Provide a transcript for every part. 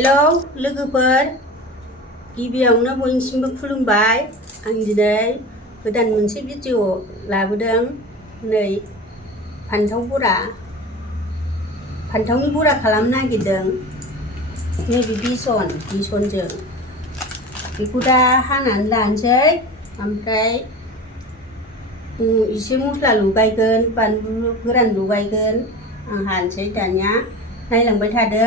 Hello लोगोफोर, गिबियावनो बयनिसिमबो खुलुमबाय। आं दिनै गोदान मोनसे भिडिअ लाबोदों। नै फान्थावनि बरा खालामनो नागिरदों। नैबे बेसनजों बेखौ दा हानानै लानोसै, ओमफ्राय एसे मस्ला लगायगोन, बानलु गोरान लगायगोन। आं हानोसै दानिया, नायलांबाय थादो।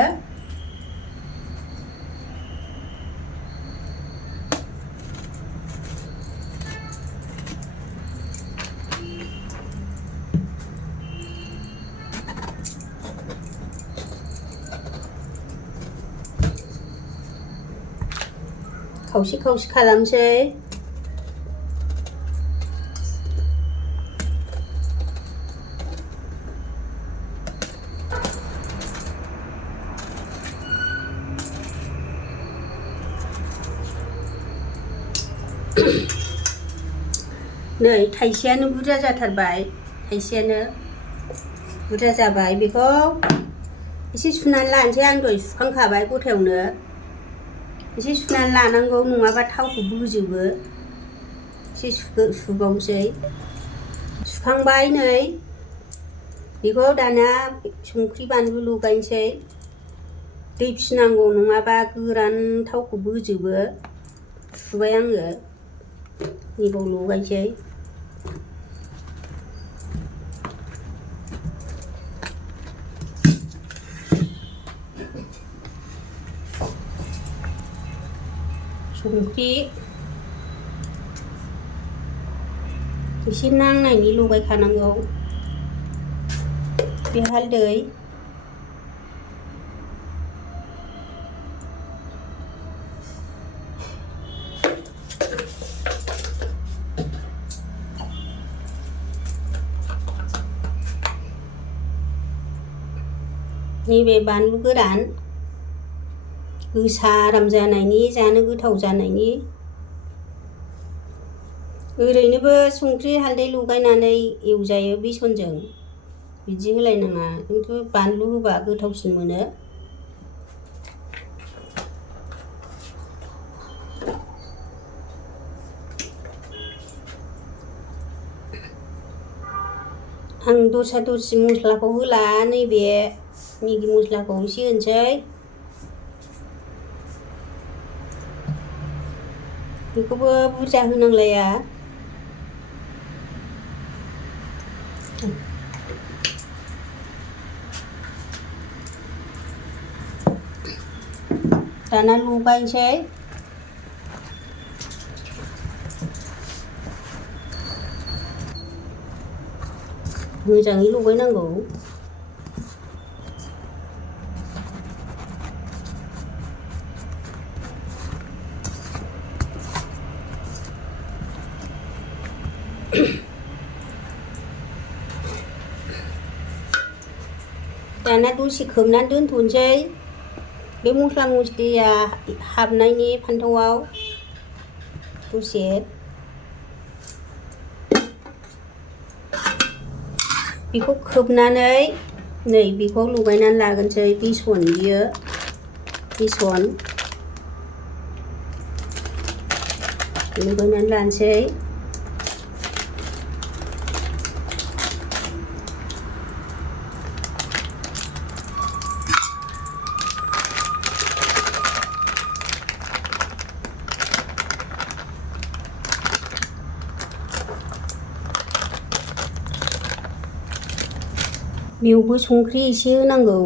खावसे खावसे खालामसै। नै थाइसेयानो बुरजा जाथारबाय, थाइसेयानो बुरजा जाबाय। बेखौ एसे सुनानै लानोसै। आं दहाय सुखांखाबाय गथायावनो। एसे सुनानै लानांगौ, नङाबा थावखौ बोजोबो। एसे सुबावनोसै। सुखांबाय नै बेखौ दाना संख्रि बानलु लगायनोसै। दै फिनांगौ, नङाबा गोरान थावखौ बोजोबो। सुबाय आङो, नैबाव लगायनोसै। संख्रि एसे नांनायनि लगायखानांगौ। बे हालदै नैबे बानलु गोरान गोसा आराम जानायनि, जानो गोथाव जानायनि। ओरैनोबो संख्रि हालदै लगायनानै एवजायो बेसनजों, बिदि होलायनाङा। खिन्थु बानलु होबा गोथावसिन मोनो। आं दस्रा दस्रि मस्लाखौ होला, नैबे मेगि मस्लाखौ एसे होनोसै। बेखौबो बुरजा होनांलाया। दाना लगायनोसै। मोजाङै लगायनांगौ। दाना दसे खोबनानै दोनथ'नोसै। बे मस्ला मस्लिया हाबनायनि फान्थावआव दसे। बेखौ खोबनानै नै बेखौ लगायनानै लागोनसै। बेसन, बियो बेसन लगायनानै लानोसै। बेयावबो संख्रि एसे होनांगौ।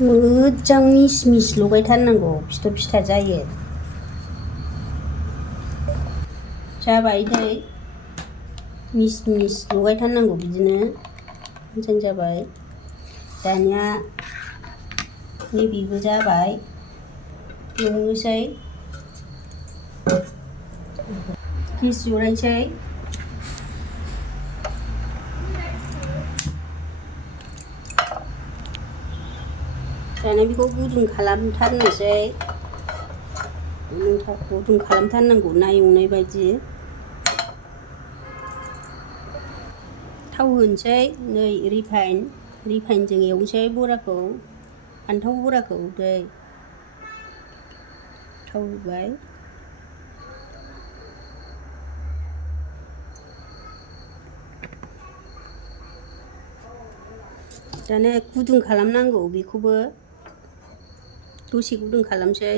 मोजां मिस मिस लगायथारनांगौ, फिथर फिथा जायो। जाबाय नै मिस मिस लगायथारनांगौ बिदिनो मोजां जाबाय। दानिया नैबेबो जाबाय एवनोसै गिस जरायनोसै दाना बेखौ गुदुं खालामथारनोसै गुदुं खालामथारनांगौ ना एवनाय बायदि थाव होनोसै नै रिफाइनजों एवनोसै बराखौ फान्थाव बराखौ दै थाव होबाय दाना गुदुं खालामनांगौ बेखौबो दसे गुदुं खालामसै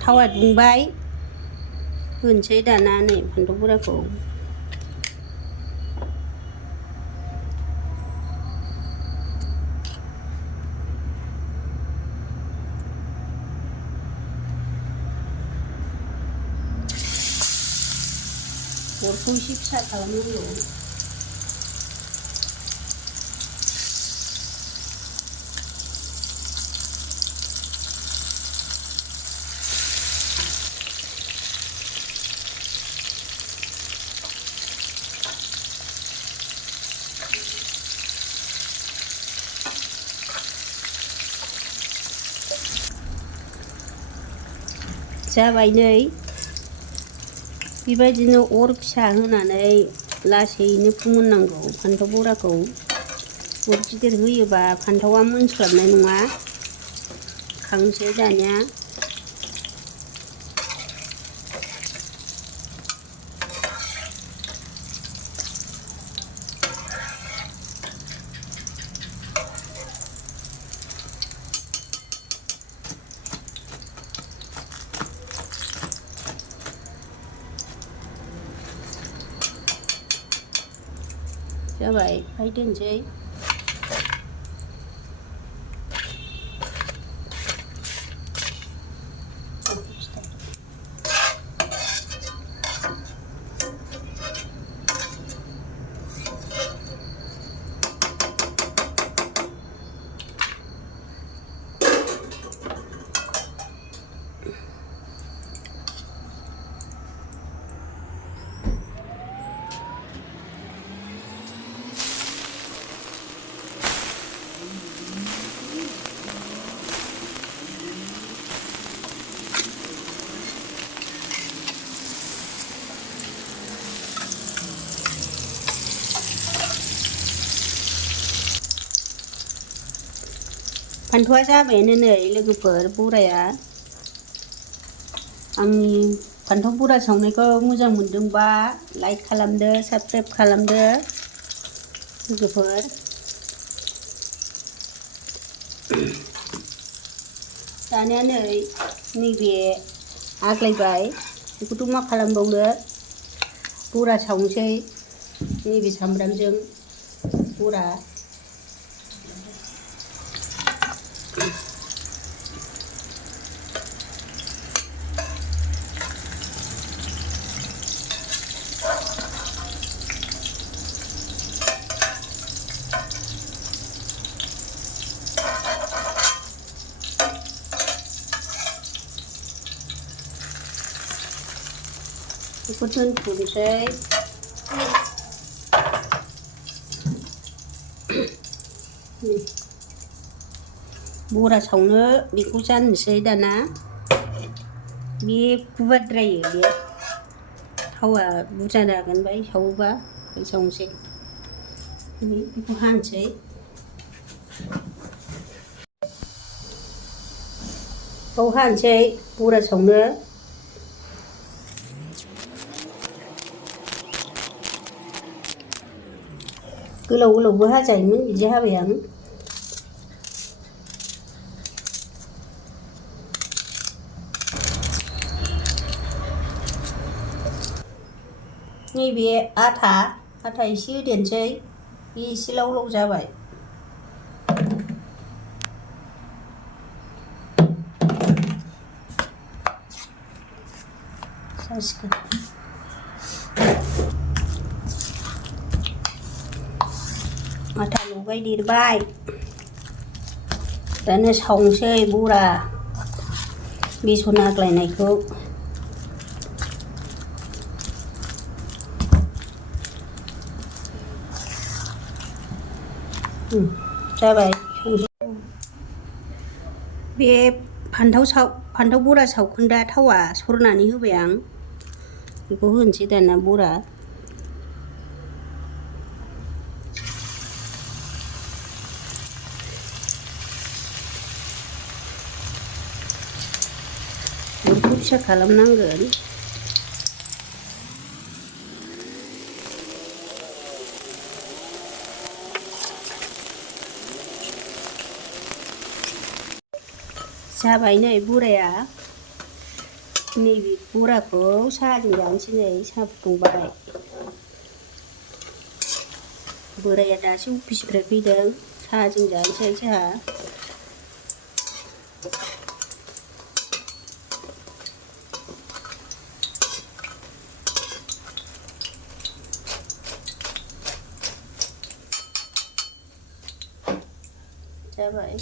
थावा दुंबाय होनोसै दाना नै फान्थाव बराखौ अरखौ एसे फिसा खालामनांगौ जाबाय नै बेबायदिनो अर फिसा होनानै लासैनो फोमोननांगौ फान्थाव बराखौ अर गिदिर होयोबा फान्थावा मोनस्लाबनाय नङा खांसै दानिया जाबाय ओमफ्राय दोनसै फान्थावा जाबायानो नै लोगोफोर बराया आंनि फान्थाव बरा सावनायखौ मोजां मोनदोंबा लाइक खालामदो साबस्क्राइब खालामदो लोगोफोर दानिया नै नैबे आग्लायबाय बेखौथ' मा खालामबावनो बरा सावनोसै नैबे सामब्रामजों बरा बेखौ दोनथ'नोसै बरा सावनो बेखौ जानोसै दाना बे गुवारद्रायो बे थावा बुरजा जागोन बाय सावोबा सावनोसै बेखौ हानोसै बाव हानोसै बरा सावनो गोलाव गोलावबो हाजायोमोन बिदि हाबाय आं नैबे आथा एसे होदेरनोसै बे एसे लाव लाव जाबाय जासिगोन। आटा लगायदेरबाय। दानो सावनोसै बरा बेसन आग्लायनायखौ। जाबाय। बे फान्थाव बरा सावखोन्दा थावा सरनानै होबाय आं। बेखौ होनोसै दाना बरा। अरखौ फिसा खालामनांगोन। जाबाय नै बराया। नैबे बराखौ साहाजों जानोसै नै साहा फुदुंबाय। बोराया दासो अफिसनिफ्राय फैदों। साहाजों जानोसै साहा। जाबाय।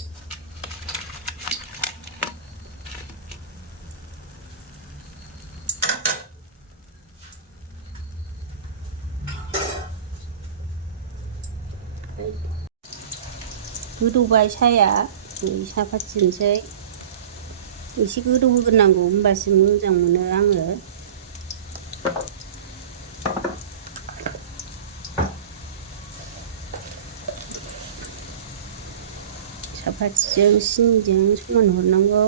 गोदौबाय साहाया। साहापात होनोसै। एसे गोदौ होग्रोनांगौ होमबासो मोजां मोनो आङो। साहापातजों सिनिजों समान हरनांगौ।